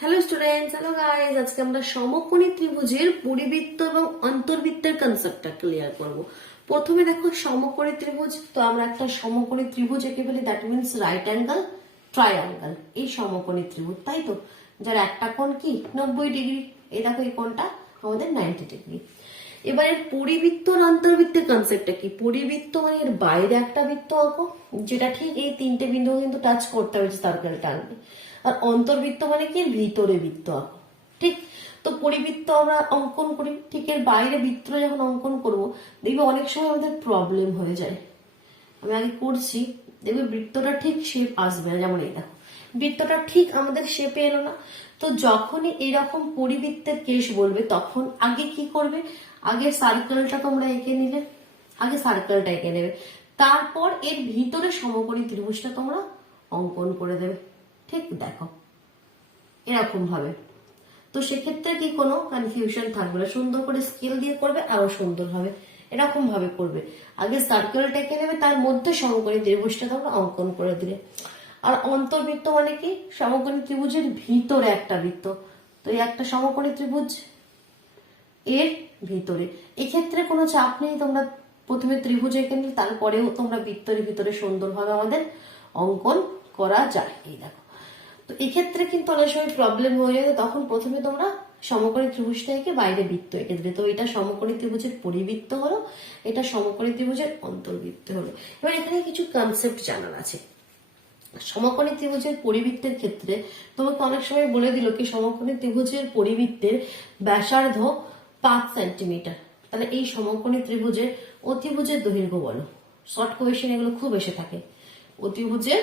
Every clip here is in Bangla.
Hello students, hello guys. আজকে আমরা সমকোণী ত্রিভুজের পরিবৃত্ত এবং অন্তর্বৃত্তের কনসেপ্টটা ক্লিয়ার করব। প্রথমে দেখো সমকোণী ত্রিভুজ। তো আমরা একটা সমকোণী ত্রিভুজ একে বলি, that means right angle triangle. এই সমকোণী ত্রিভুজ, তাই তো, যার একটা কোণ কি 90 ডিগ্রি। এই দেখো এই কোণটা আমাদের 90 ডিগ্রি। এবার এর পরিবৃত্ত আর অন্তর্বৃত্তের কনসেপ্টটা কি? পরিবৃত্ত মানে এর বাইরে একটা বৃত্ত আঁকো, যেটা ঠিক এই তিনটে বিন্দু কিন্তু টাচ করতে হবে সার্কেলটা আঁকবে। আর অন্তর্বৃত্ত মানে কি এর ভিতরে বৃত্ত আঁকো, ঠিক? তো পরিবৃত্ত আমরা অঙ্কন করি, ঠিক এর বাইরে বৃত্তটা যখন অঙ্কন করব, দেখবে অনেক সময় আমাদের প্রবলেম হয়ে যায়। আমি আগে করছি, দেখবে বৃত্তটা ঠিক শেপ আসবে না। যেমন এই দেখো, বৃত্তটা ঠিক আমাদের শেপে এলো না। তো যখনই এরকম পরিবৃত্তের কেস বলবে, তখন আগে কি করবে? আগে সার্কেলটা তোমরা এঁকে নিলে, আগে সার্কেলটা এঁকে নেবে, তারপর এর ভিতরে সমকোণী ত্রিভুজটা তোমরা অঙ্কন করে দেবে। ঠিক দেখো এরকম ভাবে। তো সেক্ষেত্রে কি কোনো কনফিউশন থাকবে না, সুন্দর করে স্কেল দিয়ে করবে, আরো সুন্দর হবে। এরকম ভাবে করবে, আগে সার্কেলটা এঁকে নেবে, তার মধ্যে সমকোণী ত্রিভুজটা তোমরা অঙ্কন করে দিলে। আর অন্তর্বৃত্ত মানে কি? সমকোণী ত্রিভুজের ভিতরে একটা বৃত্ত। তো এই একটা সমকোণী ত্রিভুজ, এর ভিতরে এক্ষেত্রে কোনো চাপ নেই। তোমরা প্রথমে ত্রিভুজ এঁকে নিলে, তারপরেও তোমরা বৃত্তের ভিতরে সুন্দরভাবে আমাদের অঙ্কন করা যায়। এই দেখো, তো এক্ষেত্রে কিন্তু অনেক সময় প্রবলেম হয়ে যায়। তখন প্রথমে তোমরা সমকোণী ত্রিভুজটা এঁকে বাইরে বৃত্ত এঁকে দেবে। তো এটা সমকোণী ত্রিভুজের পরিবৃত্ত হলো, এটা সমকোণী ত্রিভুজের অন্তর্বৃত্ত হলো। এবার এখানে কিছু কনসেপ্ট জানার আছে। সমকোণী ত্রিভুজের পরিবৃত্তের ক্ষেত্রে তোমাকে অনেক সময় বলে দিল কি সমকোণী ত্রিভুজের পরিবৃত্তের ব্যাসার্ধ 5 সেন্টিমিটার। তাহলে এই সমকোণী ত্রিভুজের অতিভুজের দৈর্ঘ্য বলো। শর্ট কোয়েশ্চেন এগুলো খুব এসে থাকে। অতিভুজের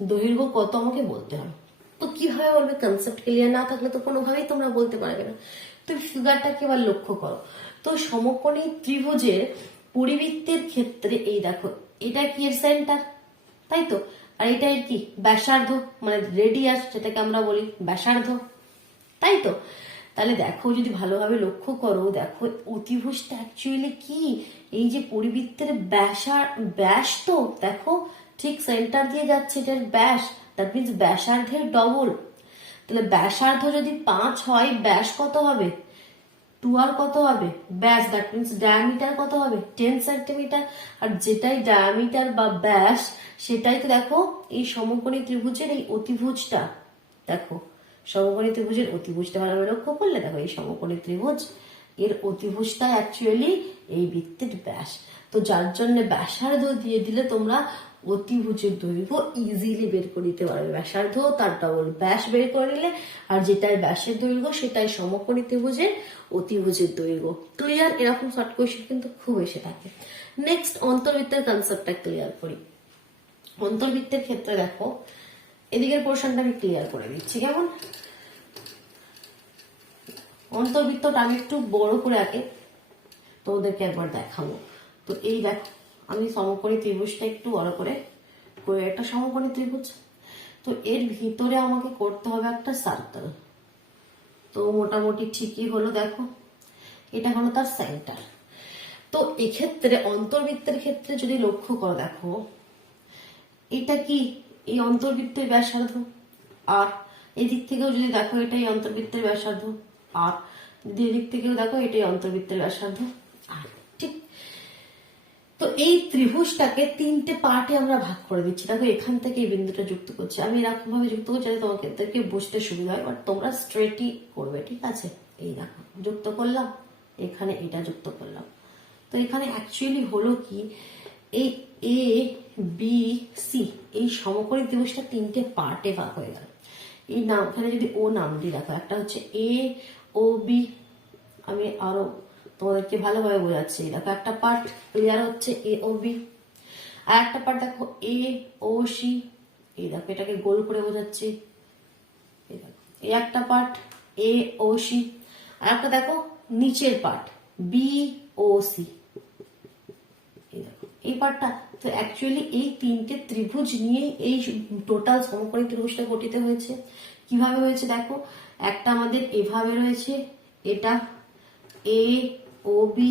দৈর্ঘ্য কত আমাকে বলতে হবে। তো কিভাবে বলবে? কনসেপ্ট ক্লিয়ার না থাকলে তো কোনোভাবেই তোমরা বলতে পারবে না। তো ফিগারটাকে এবার লক্ষ্য করো। তো সমকোণী ত্রিভুজের পরিবৃত্তের ক্ষেত্রে এই দেখো, এটা কি এর সেন্টার, তাই তো? আর এটা এর কি ব্যাসার্ধ, মানে রেডিয়াস, যেটাকে আমরা বলি ব্যাসার্ধ, তাই তো? তাহলে দেখো, যদি ভালোভাবে লক্ষ্য করো, দেখো অতিভুজটা অ্যাকচুয়ালি কি এই যে পরিবৃত্তের ব্যাস, তো দেখো ঠিক সেন্টার দিয়ে যাচ্ছে এটার ব্যাস, দ্যাট মিনস ব্যাসার্ধের ডবল। তাহলে ব্যাসার্ধ যদি 5 হয়, ব্যাস কত হবে? 2 আর কত হবে? ব্যাস, দ্যাট মিনস ডায়ামিটার কত হবে? 10 সেন্টিমিটার। আর যেটাই ডায়ামিটার বা ব্যাস, সেটাই তো দেখো এই সমকোণী ত্রিভুজের এই অতিভুজটা। দেখো সমকোণী ত্রিভুজের অতিভুজটা ভালোভাবে লক্ষ্য করলে, দেখো এই সমকোণী ত্রিভুজ এর অতিভুজটা অ্যাকচুয়ালি এই বৃত্তের ব্যাস। তো যার জন্য ব্যাসার্ধ দিয়ে দিলে তোমরা অতিভুজের দৈর্ঘ্য ইজিলি বের করে দিতে পারবে। ব্যাসার্ধ তার ডবল ব্যাস বের করে নিলে, আর যেটাই ব্যাসের দৈর্ঘ্য সেটাই সমকোণী ত্রিভুজের অতিভুজের দৈর্ঘ্য। ক্লিয়ার? এরকম শর্ট কোয়েশ্চেন কিন্তু খুব এসে থাকে। নেক্সট অন্তর্বৃত্তের কনসেপ্টটা ক্লিয়ার করি। অন্তর্বৃত্তের ক্ষেত্রে দেখো, এদিকের পোর্শনটা আমি ক্লিয়ার করে দিচ্ছি। কেমন? অন্তর্বৃত্তটা আমি একটু বড় করে আঁকে, তোমাদেরকে একবার দেখাবো। তো এই দেখো, আমি সমকোণী ত্রিভুজটা একটু বড় করে একটা সমকোণী ত্রিভুজ। তো এর ভিতরে আমাকে করতে হবে একটা সার্কেল। তো মোটামুটি ঠিকই হলো। দেখো এটা হলো তার সেন্টার। তো এক্ষেত্রে অন্তর্বৃত্তের ক্ষেত্রে যদি লক্ষ্য করো, দেখো এটা কি এই অন্তর্বৃত্তের ব্যাসার্ধ, আর এদিক থেকেও যদি দেখো এটাই অন্তর্বৃত্তের ব্যাসার্ধ, আর যদি এদিক থেকেও দেখো এটাই অন্তর্বৃত্তের ব্যাসার্ধ, আর ঠিক। তো এই ত্রিভুজটাকে 3টে পার্টে আমরা ভাগ করে দিচ্ছি। দেখো এখান থেকে এই বিন্দুটা যুক্ত করছি, আমি এরকম ভাবে যুক্ত করছি যাতে তোমাকে বুঝতে সুবিধা হয়, বাট তোমরা স্ট্রেটই করবে, ঠিক আছে? এই দেখো যুক্ত করলাম, এখানে এটা যুক্ত করলাম। তো এখানে অ্যাকচুয়ালি হলো কি, এই এ বি সি এই সমকোণী ত্রিভুজটা 3টে পার্টে ভাগ হয়ে গেল। এই নাম, এখানে যদি ও নাম দিয়ে দেখো, একটা হচ্ছে এ ও বি। আমি আরো তোমাদেরকে ভালোভাবে বোঝাচ্ছি। দেখো একটা পার্ট ক্লিয়ার হচ্ছে এ ও বি, আর একটা পার্ট দেখো এ ও সি। এই দেখো এটাকে গোল করে বোঝাচ্ছি। এই দেখো এই একটা পার্ট এ ও সি, আর একটা দেখো নিচের পার্ট বি ও সি। এই পার্টটা তো অ্যাকচুয়ালি এই 3টে ত্রিভুজ নিয়ে এই টোটাল সমকোণী ত্রিভুজটা গঠিত হয়েছে। কিভাবে হয়েছে দেখো, একটা আমাদের এভাবে রয়েছে, এটা এ ও বি,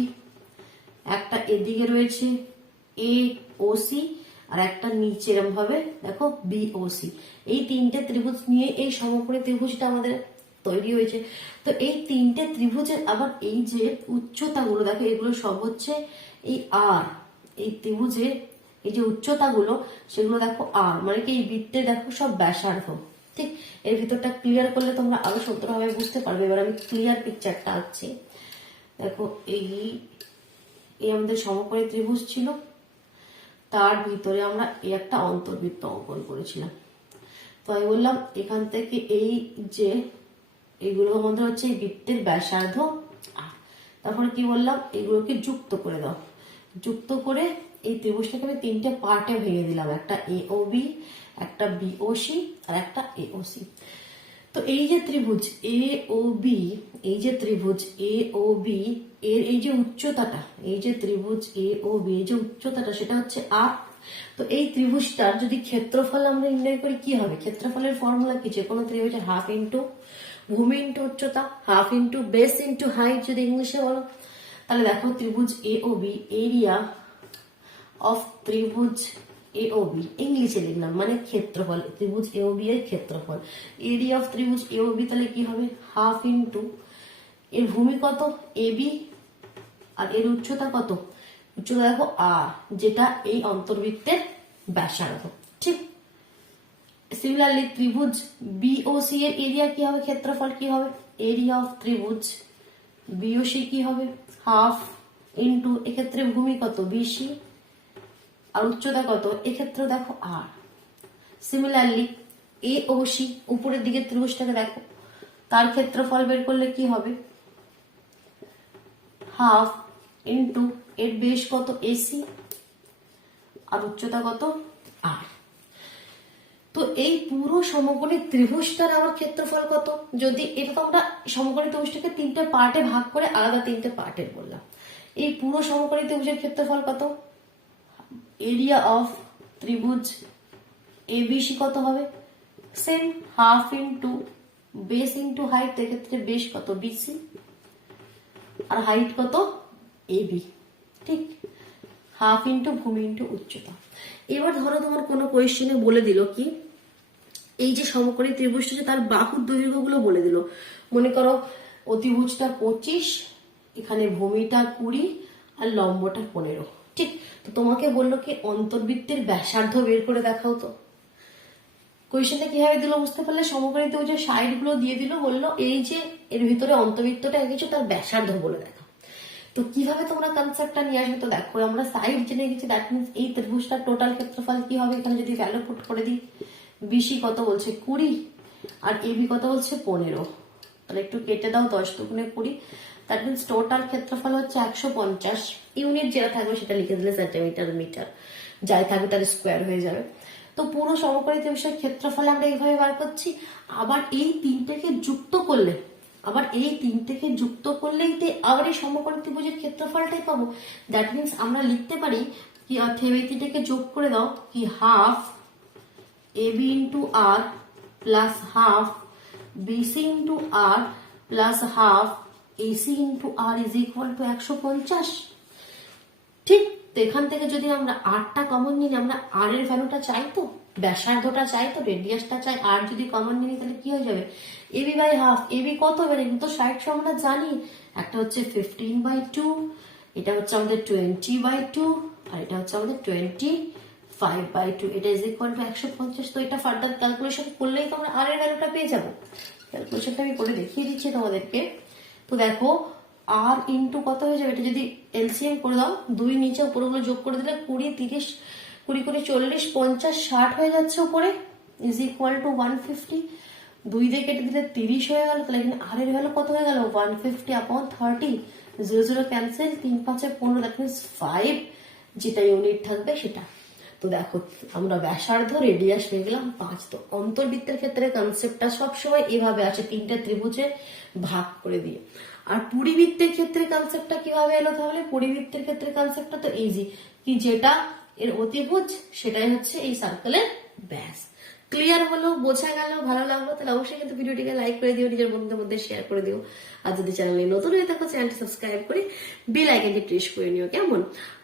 একটা এদিকে রয়েছে এ ও সি, আর একটা নিচে এরকম ভাবে দেখো বিওসি। এই তিনটে ত্রিভুজ নিয়ে এই সমকোণী ত্রিভুজটা আমাদের তৈরি হয়েছে। তো এই তিনটে ত্রিভুজের আবার এই যে উচ্চতাগুলো দেখো, এগুলো সব হচ্ছে এই আর, এই ত্রিভুজের এই যে উচ্চতাগুলো সেগুলো দেখো আর, মানে কি এই বৃত্তে দেখো সব ব্যাসার্ধ। ঠিক, এর ভিতরটা ক্লিয়ার করলে তোমরা আরো সুন্দরভাবে বুঝতে পারবে। এবার আমি ক্লিয়ার পিকচারটা আঁকছি। দেখো এই আমাদের সমকোণী ত্রিভুজ ছিল, তার ভিতরে আমরা এই একটা অন্তর্বৃত্ত অঙ্কন করেছিলাম। তো আমি বললাম এখান থেকে এই যে এগুলো আমাদের হচ্ছে এই বৃত্তের ব্যাসার্ধ, তারপরে কি বললাম এগুলোকে যুক্ত করে দাও। যুক্ত করে এই ত্রিভুজটাকে আমি তিনটে পার্টে ভেঙে দিলাম, একটা এওবি, একটা বিওসি আর একটা এওসি। তো এই যে ত্রিভুজ এওবি, এই যে ত্রিভুজ এওবি এর এই যে উচ্চতাটা, এই যে ত্রিভুজ এওবি এই যে উচ্চতাটা সেটা হচ্ছে আর। তো এই ত্রিভুজটার যদি ক্ষেত্রফল আমরা নির্ণয় করি কি হবে? ক্ষেত্রফলের ফর্মুলা কি? যে কোনো ত্রিভুজের হাফ ইন্টু ভূমি ইন্টু উচ্চতা, half into base into height যদি ইংলিশে বলো। তাহলে দেখো ত্রিভুজ এওবি, এরিয়া অফ ত্রিভুজ এওবি ইংলিশে লিখলাম মানে ক্ষেত্রফল, ত্রিভুজ এওবি এর ক্ষেত্রফল, এরিয়া অফ ত্রিভুজ এওবি তাহলে কি হবে? হাফ ইন্টু এর ভূমি কত এবি আর এর উচ্চতা কত? উচ্চতা দেখো আর, যেটা এই অন্তর্বৃত্তের ব্যাসার্ধ। ঠিক, সিমিলারলি ত্রিভুজ বিওসি এর এরিয়া কি হবে? ক্ষেত্রফল কি হবে? এরিয়া অফ ত্রিভুজ বিওসি কি হবে? হাফ ইন্টু এক্ষেত্রে ভূমি কত? বিসি আর উচ্চতা কত? এক্ষেত্রে দেখো আর। সিমিলারলি এওসি উপরের দিকে ত্রিভুজটাকে দেখো, তার ক্ষেত্রফল বের করলে কি হবে? হাফ ইন্টু এর বেশ কত? এসি আর উচ্চতা কত? আর। তো এই পুরো সমকোণী ত্রিভুজটার আমার ক্ষেত্রফল কত? যদি এটা তো আমরা সমকোণী ত্রিভুজটাকে তিনটে পার্টে ভাগ করে আলাদা তিনটে পার্টে বললাম, এই পুরো সমকোণী ত্রিভুজের ক্ষেত্রফল কত? এরিয়া অফ ত্রিভুজ এবিসি কত হবে? Same half into base into height, এক্ষেত্রে বেশ কত? বিসি আর হাইট কত? এবি। ঠিক, হাফ ইন্টু ভূমি ইন্টু উচ্চতা। এবার ধরো তোমার কোনো কোয়েশ্চেনে বলে দিল কি এই যে সমকোণী ত্রিভুজটা তার বাহুর দৈর্ঘ্যগুলো বলে দিল। মনে করো অতিভুজটা 25, এখানে ভূমিটা 20 আর লম্বটা 15। ঠিক, তো তোমাকে বললো কি অন্তর্বৃত্তের ব্যাসার্ধ বের করে দেখাও। তো কোয়েশ্চেনটা কিভাবে দিল বুঝতে পারলে? সমকোণী ত্রিভুজের সাইড গুলো দিয়ে দিল, বললো এই যে এর ভিতরে অন্তর্বৃত্তটা এঁকেছো তার ব্যাসার্ধ বলে দেখো। তো কিভাবে তোমরা কনসেপ্টটা নিয়ে আসবে? তো দেখো আমরা সাইড জেনে গেছি, দ্যাট মিনস এই ত্রিভুজটার টোটাল ক্ষেত্রফল কি হবে? এখানে যদি ভ্যালু পুট করে দিই, বিসি কত বলছে? 20 আর এবি কত বলছে? 15। তাহলে একটু কেটে দাও, 10 দুগুণে 20, দ্যাট মিনস টোটাল ক্ষেত্রফল হচ্ছে 150। ইউনিট যেটা থাকবে সেটা লিখে দিলে সেন্টিমিটার মিটার, যাই থাকবে তার স্কোয়ার হয়ে যাবে। তো পুরো সমকোণী ত্রিভুজের ক্ষেত্রফল আমরা এইভাবে বার করছি। আবার এই তিনটাকে যুক্ত করলে, আবার এই তিনটাকে যুক্ত করলেই আবার এই সমকোণী ত্রিভুজের ক্ষেত্রফলটাই পাবো। দ্যাট মিনস আমরা লিখতে পারি কি এই তিনটাকে যোগ করে দাও কি half AB into R plus half BC into R plus half AC into R is equal to 150। ঠিক, তো এখান থেকে যদি আমরা আরটা কমন নিই, আমরা আর এর ভ্যালুটা চাই, তো ব্যাসার্ধটা চাই, তো রেডিয়াসটা চাই, আর যদি কমন নিই তাহলে কি হয়ে যাবে? AB by half. এবি কত? এবার কিন্তু সাইড আমরা জানি, একটা হচ্ছে 15/2, এটা হচ্ছে আমাদের 20/2 আর এটা হচ্ছে আমাদের 25/2, এটা ইজ ইকুয়াল টু 150। তো এটা ফার্দার ক্যালকুলেশন করলেই তো আমরা আর এর ভ্যালুটা পেয়ে যাবো। ক্যালকুলেশনটা আমি করে দেখিয়ে দিচ্ছি তোমাদেরকে। তো দেখো আর ইন্টু কত হয়ে যাবে? এটা যদি এলসিএম করে দাও, 2 নিচে উপরগুলো যোগ করে দিলে 20, 30, 20 করে 40, 50, 60 হয়ে যাচ্ছে উপরে, ইজ ইকুয়াল টু 150। 2 দিয়ে কেটে দিলে 30 হয়ে গেল। তাহলে এখানে আর এর ভ্যালু কত হয়ে গেল? 150/30, 0 0 ক্যান্সেল, 3 5 15, দ্যাট মিনস 5, যেটা ইউনিট থাকবে সেটা। তো দেখো আমরা ব্যাসার্ধ রেডিয়াস পেয়ে গেলাম 5। তো অন্তর্বৃত্তের ক্ষেত্রে কনসেপ্টটা সবসময় এভাবে আছে, তিনটা ত্রিভুজে ভাগ করে দিয়ে। আর পরিবৃত্তের ক্ষেত্রে কনসেপ্টটা কিভাবে এলো? তাহলে পরিবৃত্তের ক্ষেত্রে কনসেপ্টটা তো ইজি, কি যেটা এর অতিভুজ সেটাই হচ্ছে এই সার্কেলের ব্যাস। ক্লিয়ার হলো, বোঝা গেল, ভালো লাগলো, তাহলে অবশ্যই কিন্তু ভিডিওটিকে লাইক করে দিও, নিজের বন্ধুদের মধ্যে শেয়ার করে দিও। আর যদি চ্যানেলে নতুন হয়ে থাকো চ্যানেলটি সাবস্ক্রাইব করে বেল আইকনটি প্রেস করে নিও, কেমন?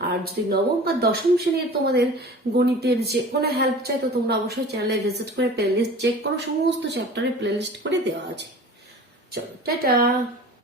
আর যদি নবম বা দশম শ্রেণীর তোমাদের গণিতের যে কোনো হেল্প চাই তো তোমরা অবশ্যই চ্যানেলে ভিজিট করে প্লেলিস্ট চেক করো, সমস্ত চ্যাপ্টারের প্লেলিস্ট করে দেওয়া আছে। চলো টাটা।